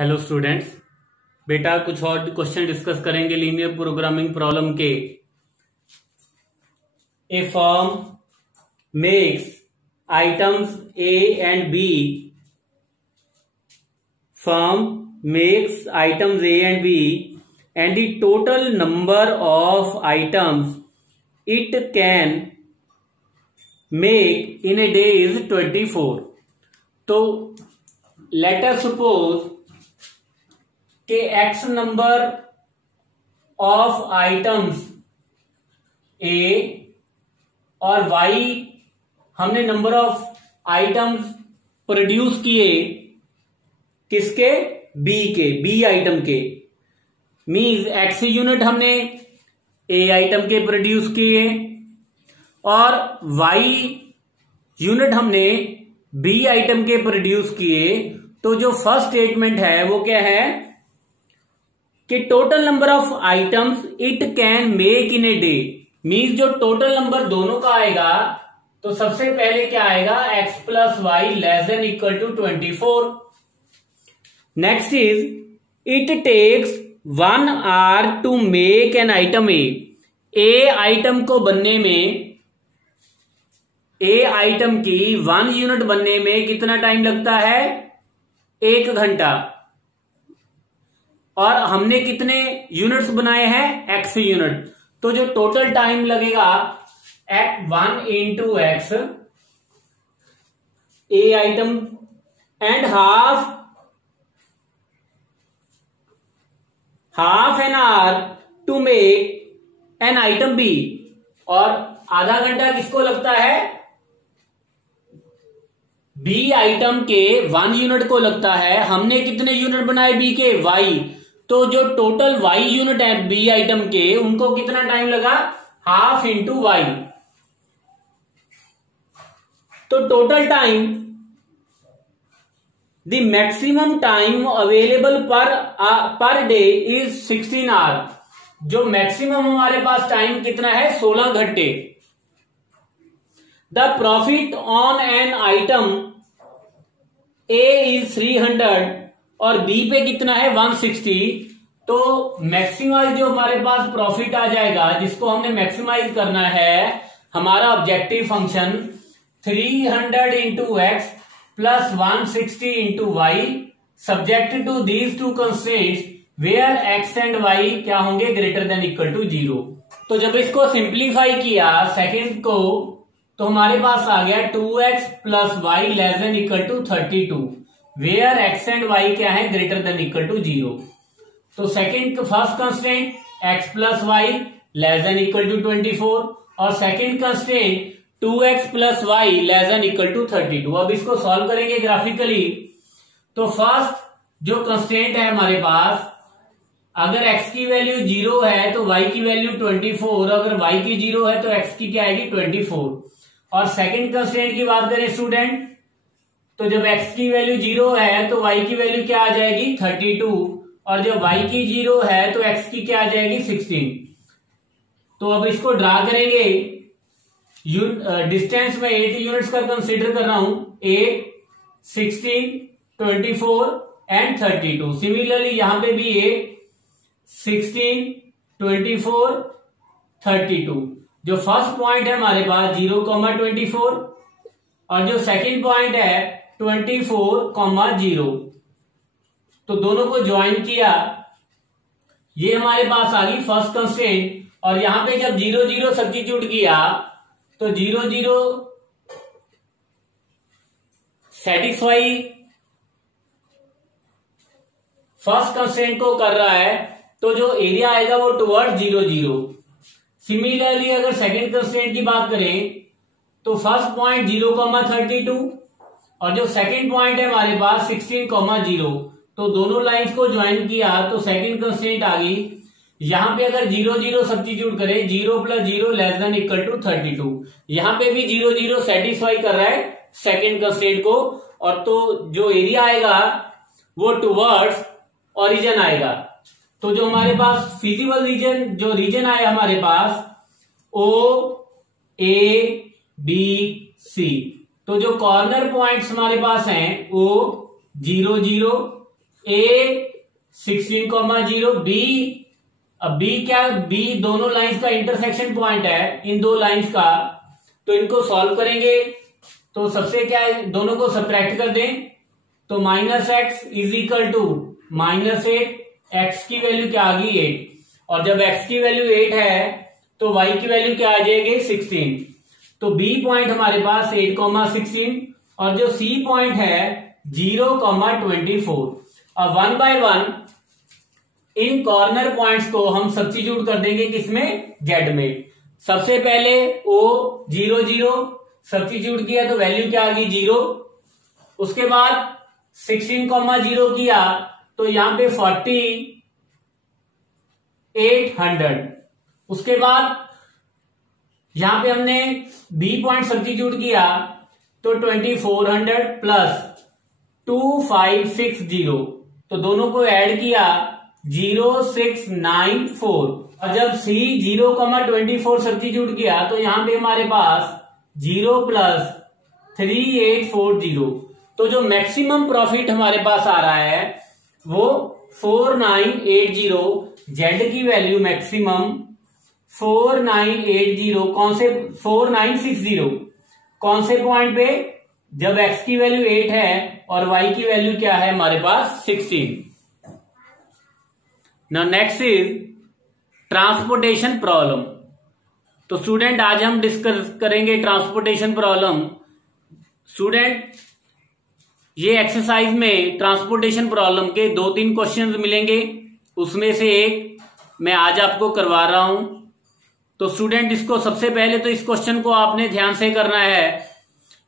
Hello students, बेटा कुछ और क्वेश्चन डिस्कस करेंगे लीनियर प्रोग्रामिंग प्रॉब्लम के। A firm makes items A and B. Firm makes items A and B and the total number of items it can make in a day is 24। तो let us suppose कि x number of items A और y हमने number of items produce किए किसके, B item के। Means x unit हमने A item के produce किए और y यूनिट हमने बी आइटम के प्रोड्यूस किए। तो जो फर्स्ट स्टेटमेंट है वो क्या है कि total number of items it can make in a day. Means जो टोटल नंबर दोनों का आएगा तो सबसे पहले क्या आएगा, x plus y less than equal to 24। Next is it takes 1 hour to make an item a item को बनने में, ए आइटम की 1 यूनिट बनने में कितना टाइम लगता है, 1 घंटा। और हमने कितने यूनिट्स बनाए हैं, x यूनिट। तो जो टोटल टाइम लगेगा 1 into x a item and half an hour to make an item b. और आधा घंटा किसको लगता है, बी आइटम के 1 यूनिट को लगता है। हमने कितने यूनिट बनाए बी के, y। तो जो टोटल y यूनिट है बी आइटम के, उनको कितना टाइम लगा, हाफ इंटू वाई। तो total time, the maximum time available per day is 16 hour. जो मैक्सिमम हमारे पास टाइम कितना है, 16 घंटे। The profit on an item a is 300 और बी पे कितना है 160। तो मैक्सिमाइज जो हमारे पास प्रॉफिट आ जाएगा, जिसको हमने मैक्सिमाइज करना है, हमारा objective function 300 into x plus 160 into y subject to these two constraints where x and y क्या होंगे, ग्रेटर देन इक्वल टू 0। तो जब इसको सिंप्लीफाई किया सेकेंड को, तो हमारे पास आ गया 2x plus y less than equal to 32 where x and y क्या है, ग्रेटर देन इक्वल टू 0। तो second first constant x plus y less than equal to 24 और second constant 2x plus y less than equal to 32। अब इसको solve करेंगे graphically. तो first जो constant है हमारे पास, अगर x की वैल्यू 0 है तो y की वैल्यू 24, अगर y की 0 है तो x की क्या आएगी 24। और सेकेंड कंस्टेंट की बात करें स्टूडेंट, तो जब x की वैल्यू 0 है तो y की वैल्यू क्या आ जाएगी 32, और जब y की 0 है तो x की क्या आ जाएगी 16। तो अब इसको ड्रा करेंगे। डिस्टेंस में 8 यूनिट्स का कंसीडर कर रहा हूं, 8, 16, 24 एंड 32। सिमिलरली यहां पे भी 8, 16, 24, 32। जो फर्स्ट पॉइंट है हमारे पास 0,24 और जो सेकंड पॉइंट है 24,0। तो दोनों को ज्वाइन किया, ये हमारे पास आ गई फर्स्ट कंस्टेंट। और यहां पे जब 0, 0 सब्स्टिट्यूट किया तो 0, 0 सेटिस्फाई फर्स्ट कंस्टेंट को कर रहा है, तो जो एरिया आएगा वो टुवर्ड 0, 0। सिमिलरली अगर सेकेंड कंस्टेंट की बात करें तो फर्स्ट पॉइंट 0,32 और जो सेकेंड पॉइंट है हमारे पास 16,0। तो दोनों लाइंस को ज्वाइन किया तो सेकेंड कंस्टेंट आ गई। यहां पे अगर 0, 0 सब्स्टिट्यूट करें, 0 plus 0 less than equal to 32। यहां पे भी 0, 0 सेटिस्फाई कर रहा है सेकेंड कंस्टेंट को। और तो जो एरिया आएगा वो टुवर्ड्स ओरिजिन आएगा। तो जो हमारे पास फिजिबल रीजन, जो रीजन आया हमारे पास O A B C। तो जो कॉर्नर पॉइंट्स हमारे पास हैं O 0 0 A 16,0 B, अब B क्या, B दोनों लाइंस का इंटरसेक्शन पॉइंट है इन दो लाइंस का, तो इनको सॉल्व करेंगे तो सबसे क्या है, दोनों को सब्ट्रैक्ट कर दें तो -x is equal to -8, x की वैल्यू क्या आ गई 8, और जब x की वैल्यू 8 है तो y की वैल्यू क्या आ जाएगी 16। तो B पॉइंट हमारे पास 8,16 और जो C पॉइंट है 0,24। अब 1 by 1 इन कॉर्नर पॉइंट्स को हम सब्स्टिट्यूट कर देंगे किसमें, Z में। सबसे पहले O 0 0 सब्स्टिट्यूट किया तो वैल्यू क्या आ गई 0। उसके बाद 16,0 किया तो यहां पे 4800। उसके बाद यहां पे हमने B पॉइंट सब्स्टिट्यूट किया तो 2400 प्लस 2560, तो दोनों को ऐड किया 0694, और जब C 0,24 सब्स्टिट्यूट किया तो यहां पे हमारे पास 0 प्लस 3840, तो जो मैक्सिमम प्रॉफिट हमारे पास आ रहा है वो 4980। Z की वैल्यू मैक्सिमम 4980, कौन से 4960, कौन से पॉइंट पे, जब x की वैल्यू 8 है और y की वैल्यू क्या है हमारे पास 16। Now next is transportation problem. तो स्टूडेंट आज हम डिस्कस करेंगे ट्रांसपोर्टेशन प्रॉब्लम। स्टूडेंट ये एक्सरसाइज में ट्रांसपोर्टेशन प्रॉब्लम के 2-3 क्वेश्चंस मिलेंगे, उसमें से एक मैं आज आपको करवा रहा हूं। तो स्टूडेंट इसको सबसे पहले तो इस क्वेश्चन को आपने ध्यान से करना है,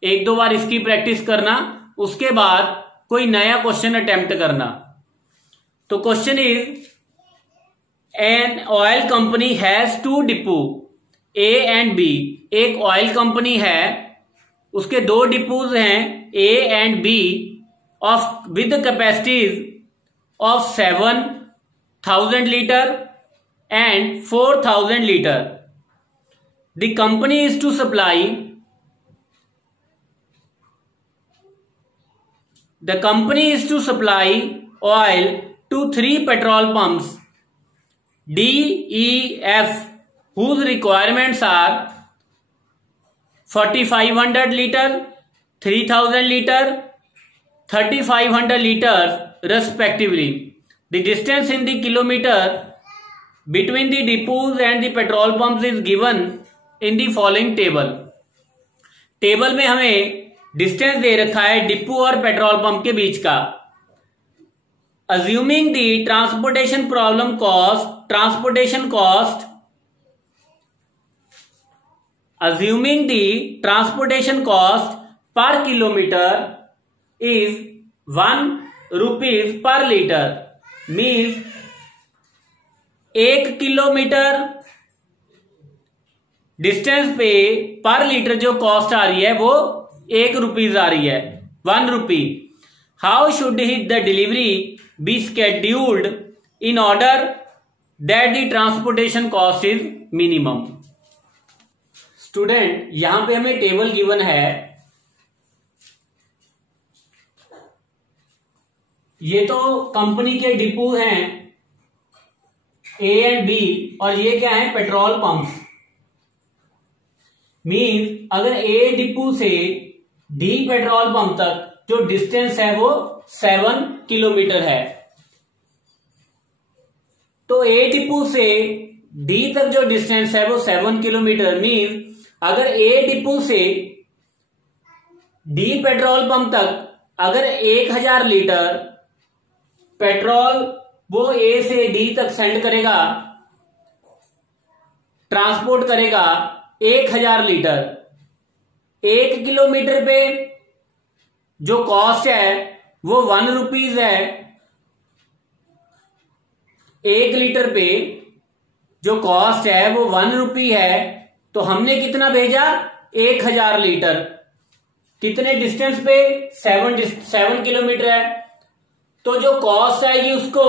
1-2 बार इसकी प्रैक्टिस करना, उसके बाद कोई नया क्वेश्चन अटेम्प्ट करना। तो question is an oil company has 2 depot A and B। एक ऑयल कंपनी है, उसके 2 डिपोज हैं A and B of with capacities of 7,000 litre and 4,000 litre. The company is to supply oil to 3 petrol pumps D, E, F, whose requirements are 4,500 liter, 3,000 liter, 3,500 liters respectively. The distance in the kilometer between the depots and the petrol pumps is given in the following table. Table में हमें distance दे रखा है depot और petrol pump के बीच का। Assuming the transportation cost per kilometer is 1 rupees per liter, means 1 kilometre distance पे पर litre जो कॉस्ट आ रही है वो 1 रुपीज आ रही है, 1 rupee. How should the delivery be scheduled in order that the transportation cost is minimum. Student यहां पे हमें टेबल गिवन है, ये तो कंपनी के डिपो हैं A एंड B, और ये क्या है पेट्रोल पंप्स। मीन अगर A डिपो से D पेट्रोल पंप तक जो डिस्टेंस है वो 7 किलोमीटर है, तो A डिपो से D तक जो डिस्टेंस है वो 7 किलोमीटर। मीन अगर A डिपो से D पेट्रोल पंप तक अगर 1000 लीटर पेट्रोल वो A से D तक सेंड करेगा, ट्रांसपोर्ट करेगा 1000 लीटर, 1 किलोमीटर पे जो कॉस्ट है वो 1 रुपीज है, 1 लीटर पे जो कॉस्ट है वो 1 रुपी है। तो हमने कितना भेजा 1000 लीटर, कितने डिस्टेंस पे 7 किलोमीटर है, तो जो कॉस्ट आएगी उसको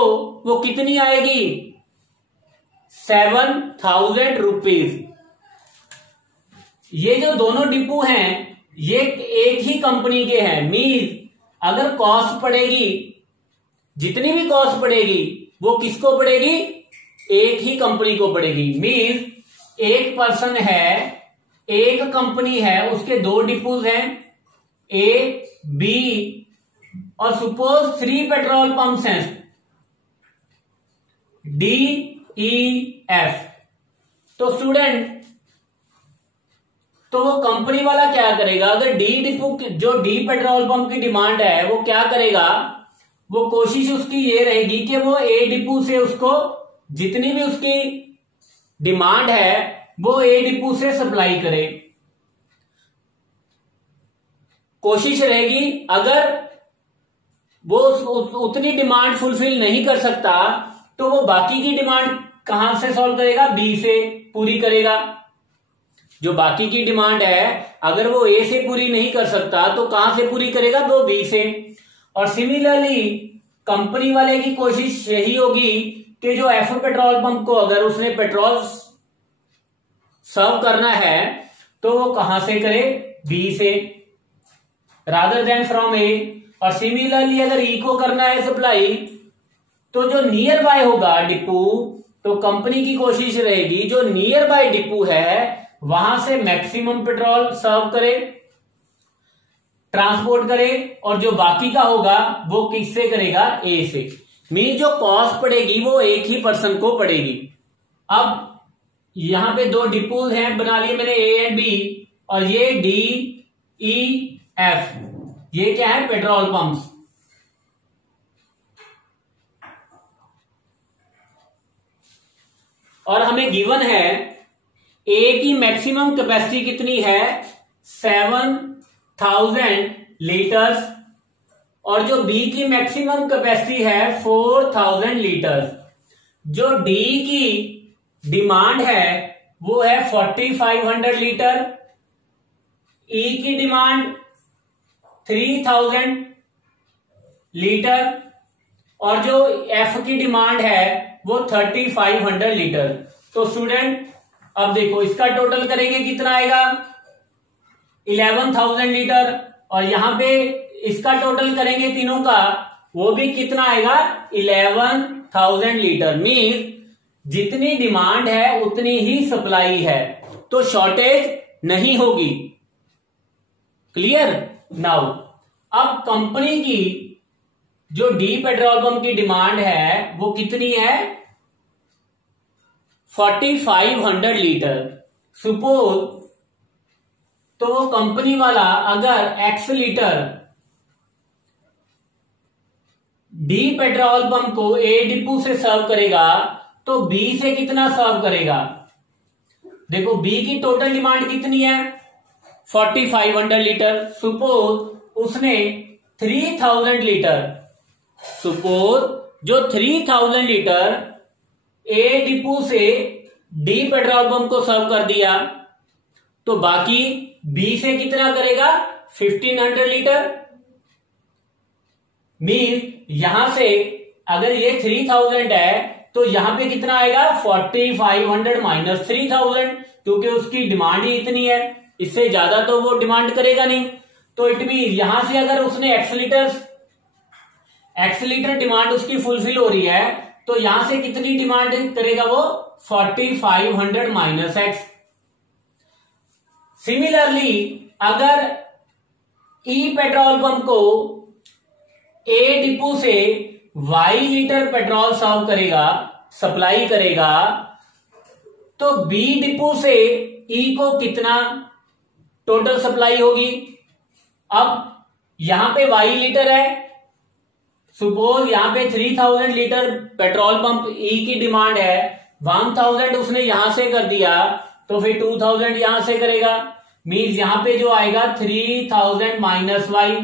वो कितनी आएगी 7,000 रुपीज। ये जो दोनों डिपो हैं ये एक ही कंपनी के हैं, मीन अगर कॉस्ट पड़ेगी जितनी भी कॉस्ट पड़ेगी वो किसको पड़ेगी, एक ही कंपनी को पड़ेगी। मीन्स एक पर्सन है, एक कंपनी है, उसके दो डिपोज हैं ए बी, और सपोज 3 पेट्रोल पंप्स हैं डी ई एफ। तो स्टूडेंट, तो वो कंपनी वाला क्या करेगा, अगर डी डिपो जो डी पेट्रोल पंप की डिमांड है वो क्या करेगा, वो कोशिश उसकी ये रहेगी कि वो ए डिपो से उसको जितनी भी उसकी डिमांड है वो ए डिपो से सप्लाई करे। कोशिश रहेगी अगर वो उतनी डिमांड फुलफिल नहीं कर सकता तो वो बाकी की डिमांड कहां से सॉल्व करेगा, बी से पूरी करेगा। जो बाकी की डिमांड है अगर वो ए से पूरी नहीं कर सकता तो कहां से पूरी करेगा, वो बी से। और सिमिलरली कंपनी वाले की कोशिश यही होगी कि जो एफ पेट्रोल पंप को अगर उसने पेट्रोल सर्व करना है तो वो कहां से करे, बी से रादर देन फ्रॉम ए। और सिमिलरली अगर ई को करना है सप्लाई तो जो नियर बाय होगा डिपो, तो कंपनी की कोशिश रहेगी जो नियर बाय डिपो है वहां से मैक्सिमम पेट्रोल सर्व करे, ट्रांसपोर्ट करे, और जो बाकी का होगा वो किससे करेगा, ए से। मीन जो कॉस्ट पड़ेगी वो एक ही पर्सन को पड़ेगी। अब यहां पे दो डिपोज हैं, बना लिए मैंने ए एंड बी, और ये डी ई एफ, ये क्या है, पेट्रोल पंप्स। और हमें गिवन है ए की मैक्सिमम कैपेसिटी कितनी है, 7000 लीटर्स, और जो बी की मैक्सिमम कैपेसिटी है 4000 लीटर्स। जो डी की डिमांड है वो है 4500 लीटर, ई की डिमांड 3000 लीटर, और जो एफ की डिमांड है वो 3500 लीटर। तो स्टूडेंट अब देखो इसका टोटल करेंगे कितना आएगा, 11000 लीटर, और यहां पे इसका टोटल करेंगे तीनों का, वो भी कितना आएगा, 11000 लीटर। मीन जितनी डिमांड है उतनी ही सप्लाई है, तो शॉर्टेज नहीं होगी। क्लियर। नाउ अब कंपनी की जो डी पेट्रोल पंप की डिमांड है वो कितनी है, 4500 लीटर। सपोज तो कंपनी वाला अगर x litre D petrol pump को ए डिपो से सर्व करेगा तो बी से कितना सर्व करेगा। देखो बी की टोटल डिमांड कितनी है, 4500 लीटर। सपोज उसने 3000 लीटर, सपोज जो 3000 लीटर ए डिपो से डी पेट्रोल पंप को सर्व कर दिया, तो बाकी बी से कितना करेगा, 1500 लीटर। मीन यहां से अगर ये 3000 है तो यहां पे कितना आएगा, 4500 माइनस 3000, क्योंकि उसकी डिमांड ही इतनी है, इससे ज्यादा तो वो डिमांड करेगा नहीं। तो इट मीन यहां से अगर उसने एक्स लीटर डिमांड उसकी फुलफिल हो रही है तो यहां से कितनी डिमांड करेगा वो, 4500 माइनस एक्स। सिमिलरली अगर ई पेट्रोल पंप को ए डिपो से वाई लीटर पेट्रोल सर्व करेगा, सप्लाई करेगा, तो बी डिपो से ई को कितना टोटल सप्लाई होगी। अब यहां पे वाई लीटर है, सपोज यहां पे 3000 लीटर पेट्रोल पंप ई की डिमांड है, 1000 उसने यहां से कर दिया तो फिर 2000 यहां से करेगा। मीन्स यहां पे जो आएगा 3000 माइनस वाई।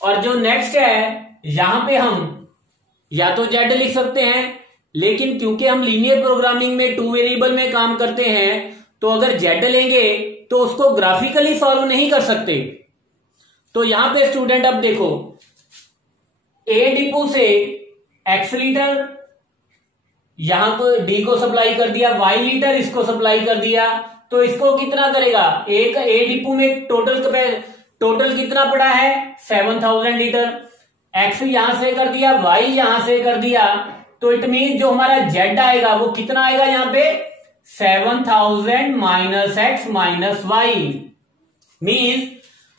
और जो नेक्स्ट है यहां पे हम या तो जेड लिख सकते हैं, लेकिन क्योंकि हम लीनियर प्रोग्रामिंग में 2 वेरिएबल में काम करते हैं तो अगर जेड लेंगे तो उसको ग्राफिकली सॉल्व नहीं कर सकते। तो यहां पे स्टूडेंट अब देखो ए डिपो से एक्स लीटर यहां को डी को सप्लाई कर दिया, वाई लीटर इसको सप्लाई कर दिया, तो इसको कितना करेगा, एक ए डिपो में टोटल कितना पड़ा है, 7000 लीटर। एक्स यहां से कर दिया, वाई यहां से कर दिया, तो इट मीन जो हमारा जेड आएगा वो कितना आएगा यहां पे 7000 minus x minus y. Means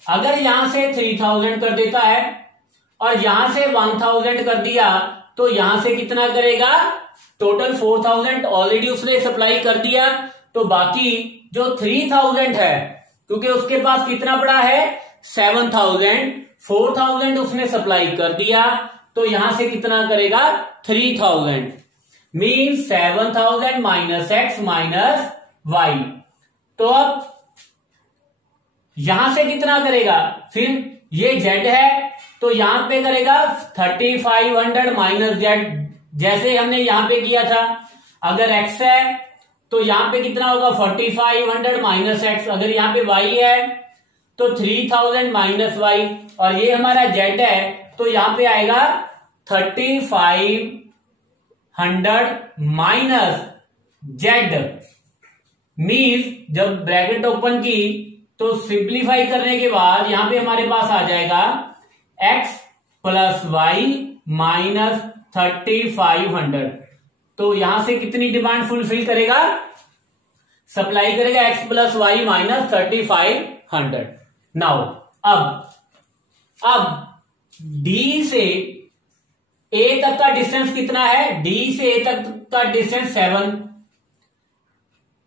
अगर यहां से 3000 कर देता है और यहां से 1000 कर दिया तो यहां से कितना करेगा, टोटल 4000 ऑलरेडी उसने सप्लाई कर दिया, तो बाकी जो 3000 है क्योंकि उसके पास कितना पड़ा है 7000, 4000 उसने सप्लाई कर दिया, तो यहां से कितना करेगा 3000, mean 7000 minus x minus y. तो अब यहां से कितना करेगा, फिर ये जेड है तो यहां पे करेगा 3500 माइनस जेड, जैसे हमने यहां पे किया था। अगर एक्स है तो यहां पे कितना होगा 4500 माइनस एक्स, अगर यहां पे वाई है तो 3000 माइनस वाई, और ये हमारा जेड है तो यहां पे आएगा 3500 माइनस जेड। मीन्स जब ब्रैकेट ओपन की तो सिंप्लीफाई करने के बाद यहां पे हमारे पास आ जाएगा एक्स प्लस वाई माइनस 3500। तो यहां से कितनी डिमांड फुलफिल करेगा, सप्लाई करेगा x plus y minus 3500। Now अब डी से ए तक का डिस्टेंस कितना है, डी से ए तक का डिस्टेंस 7,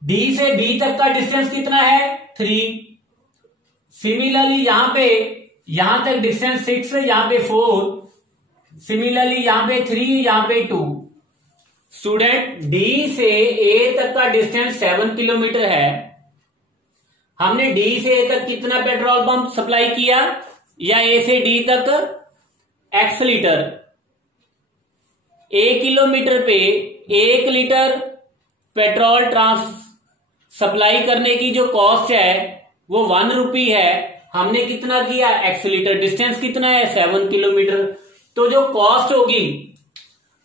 डी से बी तक का डिस्टेंस कितना है 3। सिमिलरली यहां तक डिस्टेंस 6, यहां पे 4, सिमिलरली यहां पे 3, यहां पे 2। स्टूडेंट डी से ए तक का डिस्टेंस 7 किलोमीटर है, हमने डी से ए तक कितना पेट्रोल पंप सप्लाई किया, या ए से डी तक एक्स लीटर, 1 किलोमीटर पे 1 लीटर पेट्रोल सप्लाई करने की जो कॉस्ट है वो 1 रुपी है। हमने कितना किया एक्स लीटर, डिस्टेंस कितना है 7 किलोमीटर, तो जो कॉस्ट होगी,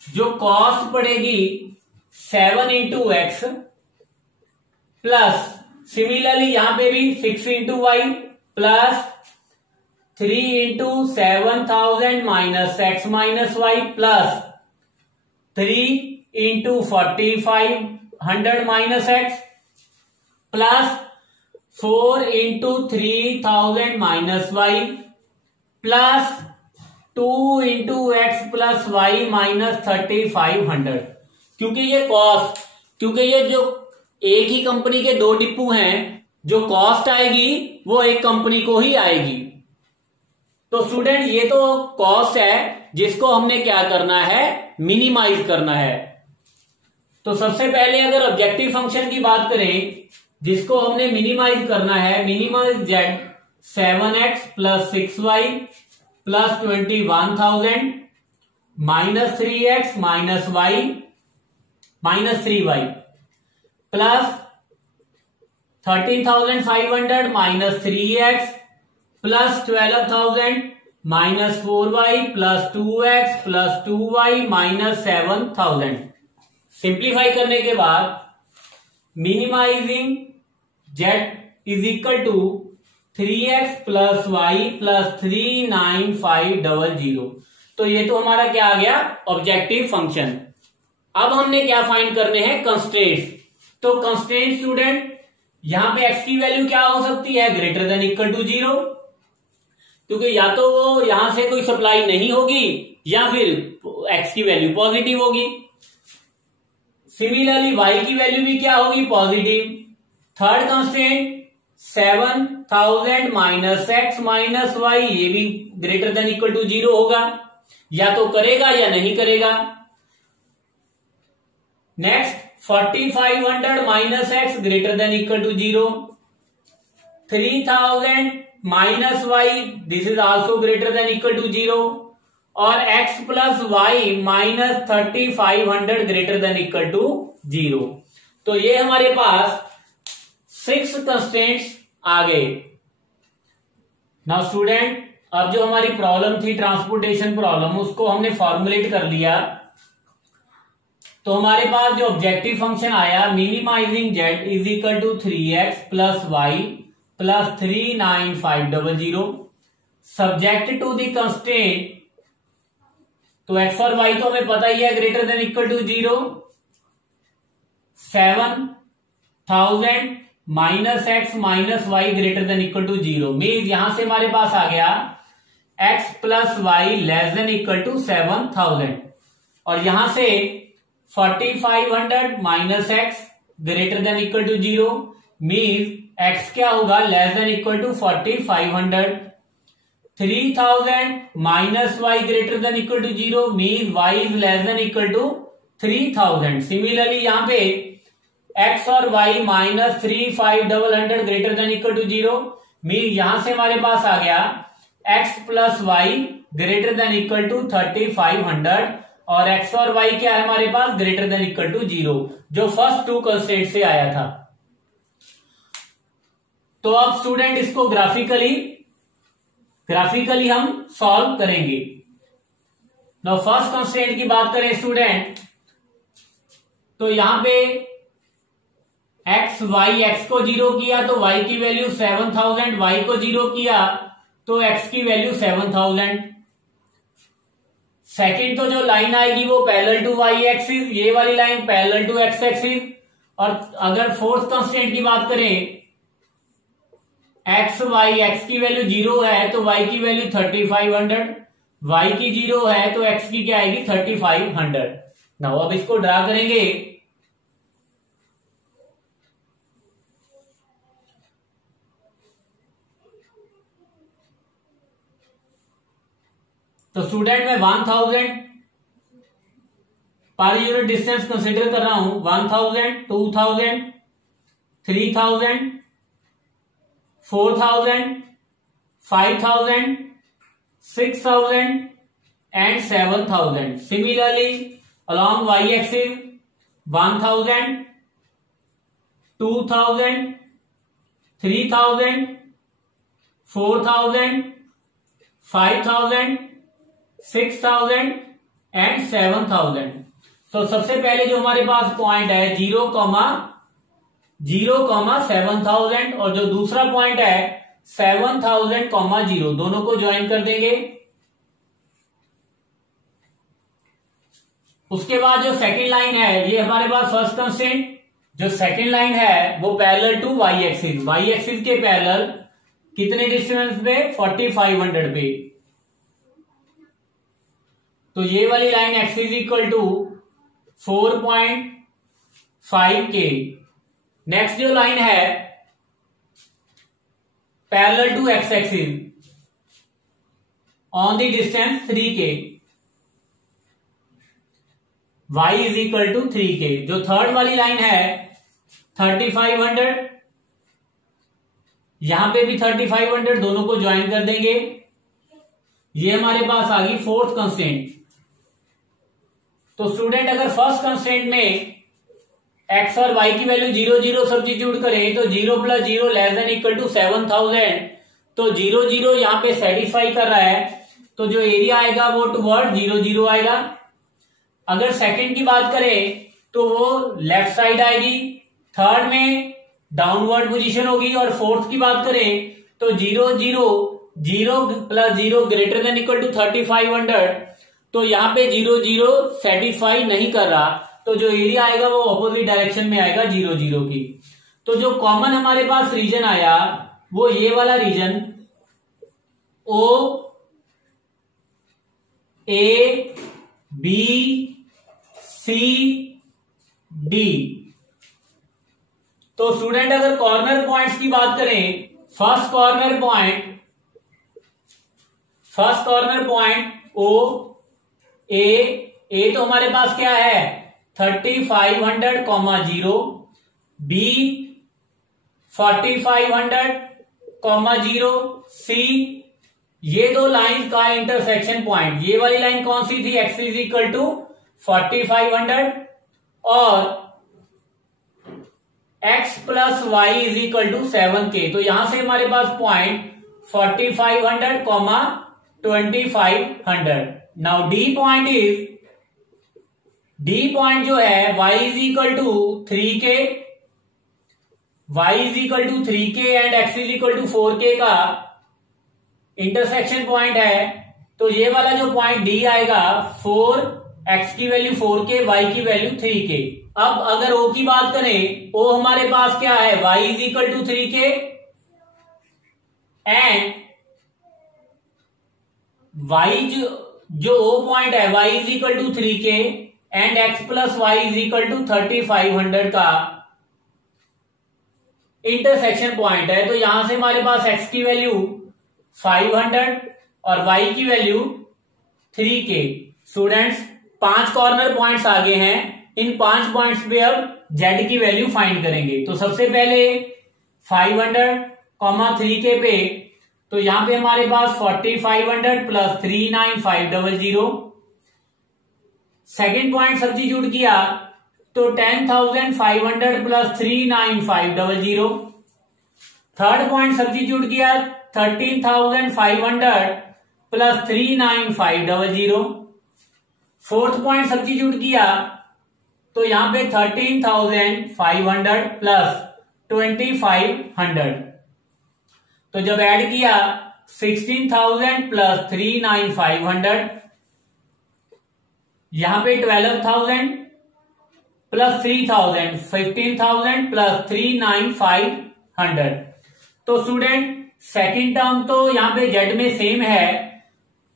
जो कॉस्ट पड़ेगी 7 इंटू एक्स प्लस सिमिलरली यहां पे भी 6 into y plus 3 into 7000 minus x minus y plus 3 into 4500 minus x plus 4 into 3000 minus y plus 2 into x plus y minus 3500। क्योंकि ये जो एक ही कंपनी के 2 डिपो हैं, जो कॉस्ट आएगी वो एक कंपनी को ही आएगी। तो स्टूडेंट ये तो कॉस्ट है जिसको हमने क्या करना है, मिनिमाइज करना है। तो सबसे पहले अगर ऑब्जेक्टिव फंक्शन की बात करें जिसको हमने मिनिमाइज करना है, minimise z 7x plus 6y plus 21000 minus 3x minus y minus 3y plus 13500 minus 3x plus 12000 minus 4y plus 2x plus 2y minus 7000। Simplify करने के बाद minimising z is equal to 3x plus y plus 39500। तो ये तो हमारा क्या आ गया, objective function. अब हमने क्या फाइंड करने हैं, कंस्ट्रेंट्स। तो कंस्ट्रेंट स्टूडेंट यहां पे x की वैल्यू क्या हो सकती है, ग्रेटर देन इक्वल टू 0, क्योंकि या तो वो यहां से कोई सप्लाई नहीं होगी या फिर x की वैल्यू पॉजिटिव होगी। सिमिलरली y की वैल्यू भी क्या होगी, positive. Third constraint 7000 minus x minus y, ये भी ग्रेटर देन इक्वल टू 0 होगा, या तो करेगा या नहीं करेगा। Next 4500 minus x greater than equal to 0, 3000 minus y this is also greater than equal to 0, और x plus y minus 3500 greater than equal to 0। तो ये हमारे पास 6 कंस्ट्रेंट्स आ गए। नाउ स्टूडेंट अब जो हमारी प्रॉब्लम थी ट्रांसपोर्टेशन प्रॉब्लम, उसको हमने फॉर्मुलेट कर लिया। तो हमारे पास जो ऑब्जेक्टिव फंक्शन आया, minimising z is equal to 3x plus y plus 39500 subject to the constraint तो एक्स और वाई तो हमें पता ही है, greater than equal to 0। 7,000 minus x minus y greater than equal to 0 means यहां से हमारे पास आ गया x plus y less than equal to 7,000 और यहां से 4,500 minus x greater than equal to 0 means x क्या होगा, less than equal to 4,500। 3,000 minus y greater than equal to 0 means y is less than equal to 3,000। Similarly यहां पे x और y minus 3,500 greater than equal to 0 mean यहां से हमारे पास आ गया x plus y greater than equal to 3,500 और x और y क्या है हमारे पास, ग्रेटर देन इक्वल टू 0, जो फर्स्ट टू कंस्ट्रेंट से आया था। तो अब स्टूडेंट इसको ग्राफिकली हम सॉल्व करेंगे। नाउ फर्स्ट कंस्ट्रेंट की बात करें स्टूडेंट, तो यहां पे x को 0 किया तो y की वैल्यू 7,000, y को 0 किया तो x की वैल्यू 7,000। सेकंड तो जो लाइन आएगी वो पैरेलल टू y एक्सिस, ये वाली line parallel to x axis. और अगर फोर्थ कंस्ट्रेंट की बात करें x की वैल्यू 0 है तो y की वैल्यू 3,500, y की 0 है तो x की क्या आएगी 3,500। नाउ अब इसको ड्रा करेंगे तो स्टूडेंट मैं 1,000 पर यूनिट डिस्टेंस कंसिडर कर रहा हूं। 1,000, 2,000, 3,000, 4,000, 5,000, 6,000 and 7,000. Similarly, along y-axis 1,000, 2,000, 3,000, 4,000, 5,000, 6,000 and 7,000. तो सबसे पहले जो हमारे पास पॉइंट है 0,7,000 और जो दूसरा पॉइंट है 7,000,0, दोनों को ज्वाइन कर देंगे। उसके बाद जो सेकंड लाइन है ये हमारे पास फर्स्ट कंस्ट्रेंट, जो सेकंड लाइन है वो parallel to y axis, y axis के पैरेलल कितने डिस्टेंस पे 4,500 पे। तो ये वाली line x is equal to 4.5K। Next जो लाइन है parallel to x axis on the distance 3K, y is equal to 3K। जो थर्ड वाली लाइन है 3,500, यहां पे भी 3,500, दोनों को ज्वाइन कर देंगे। ये हमारे पास आ गई फोर्थ कंस्ट्रेंट। तो स्टूडेंट अगर फर्स्ट कंस्ट्रेंट में x और y की वैल्यू 0, 0 सब्स्टिट्यूट करें तो 0 plus 0 less than equal to 7,000, तो 0, 0 यहां पे सेटिस्फाई कर रहा है, तो जो एरिया आएगा वो टुवर्ड 0, 0 आएगा। अगर सेकंड की बात करें तो वो लेफ्ट साइड आएगी, थर्ड में डाउनवर्ड पोजीशन होगी और फोर्थ की बात करें तो 0, 0, 0 plus 0 greater than equal to 3,500, तो यहां पे 0, 0 सेटिस्फाई नहीं कर रहा, तो जो एरिया आएगा वो ऑपोजिट डायरेक्शन में आएगा 0, 0 की। तो जो कॉमन हमारे पास रीजन आया वो ये वाला region O A B C D। तो स्टूडेंट अगर कॉर्नर पॉइंट्स की बात करें, first corner point O A तो हमारे पास क्या है 3,500, 0, B 4,500, 0, C ये दो लाइन का इंटरसेक्शन पॉइंट। ये वाली लाइन कौन सी थी, x इज इक्वल टू 4,500 और x प्लस y is equal to 7K। तो यहां से हमारे पास पॉइंट 4,500, 2,500। नाउ D पॉइंट जो है y is equal to 3K, and x is equal to 4K का इंटरसेक्शन पॉइंट है तो ये वाला जो पॉइंट डी आएगा 4, x की वैल्यू 4k, y की वैल्यू 3k। अब अगर o की बात करें, o हमारे पास क्या है, y is equal to 3k and y जो o पॉइंट है y is equal to 3k and x plus y is equal to 3500 का इंटरसेक्शन पॉइंट है। तो यहां से हमारे पास x की वैल्यू 500 और y की value 3k। Students 5 corner points आगे हैं, इन 5 पॉइंट्स पे अब z की वैल्यू फाइंड करेंगे। तो सबसे पहले 500, 3k पे, तो यहां पे हमारे पास 4500 प्लस 39500। सेकेंड पॉइंट सब्स्टिट्यूट किया तो 10,500 प्लस 39500। थर्ड पॉइंट सब्स्टिट्यूट किया 13,500 प्लस 39500। फोर्थ पॉइंट सब्स्टिट्यूट किया तो यहां पे 13,500 प्लस 2,500। तो जब ऐड किया 16,000 प्लस 39500, यहां पे 12,000 प्लस 3,000, 15,000 प्लस 39500। तो स्टूडेंट सेकंड टर्म तो यहां पे जेड में सेम है,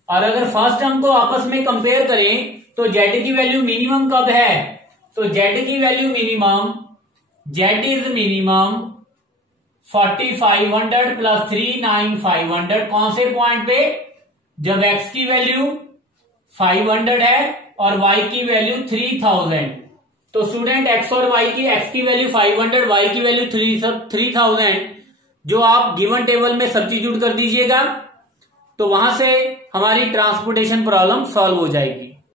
और अगर फर्स्ट टर्म को आपस में कंपेयर करें तो जेड की वैल्यू मिनिमम कब है, तो जेड की value minimum, Z is minimum 4500 plus 39500। कौन से पॉइंट पे, जब x की वैल्यू 500 है और y की वैल्यू 3000। तो स्टूडेंट x और y की, x की वैल्यू 500, y की वैल्यू 3000 जो आप गिवन टेबल में सब्स्टिट्यूट कर दीजिएगा, तो वहां से हमारी ट्रांसपोर्टेशन प्रॉब्लम सॉल्व हो जाएगी।